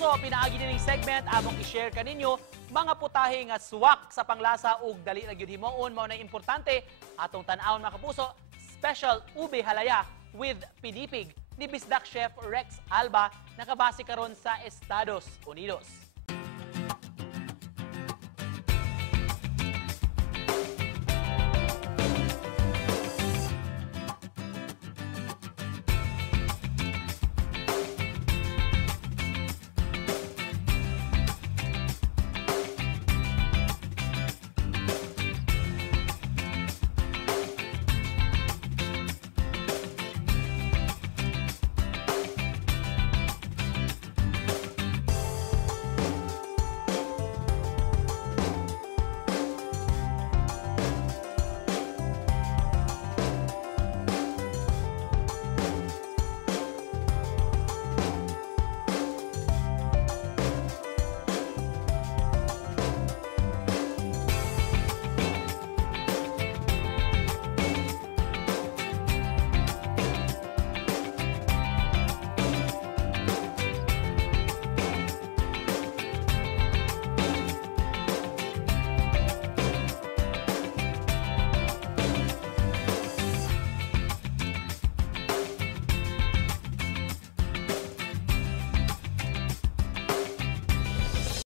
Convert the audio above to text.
kapuso, pinaagi din ng segment among i-share kaninyo mga putahe nga swak sa panglasa ug dali ra gyud himuon mao na importante atong tan-awon mga kapuso. Special ube halaya with pinipig ni Bisdak Chef Rex Alba nakabase karon sa Estados Unidos.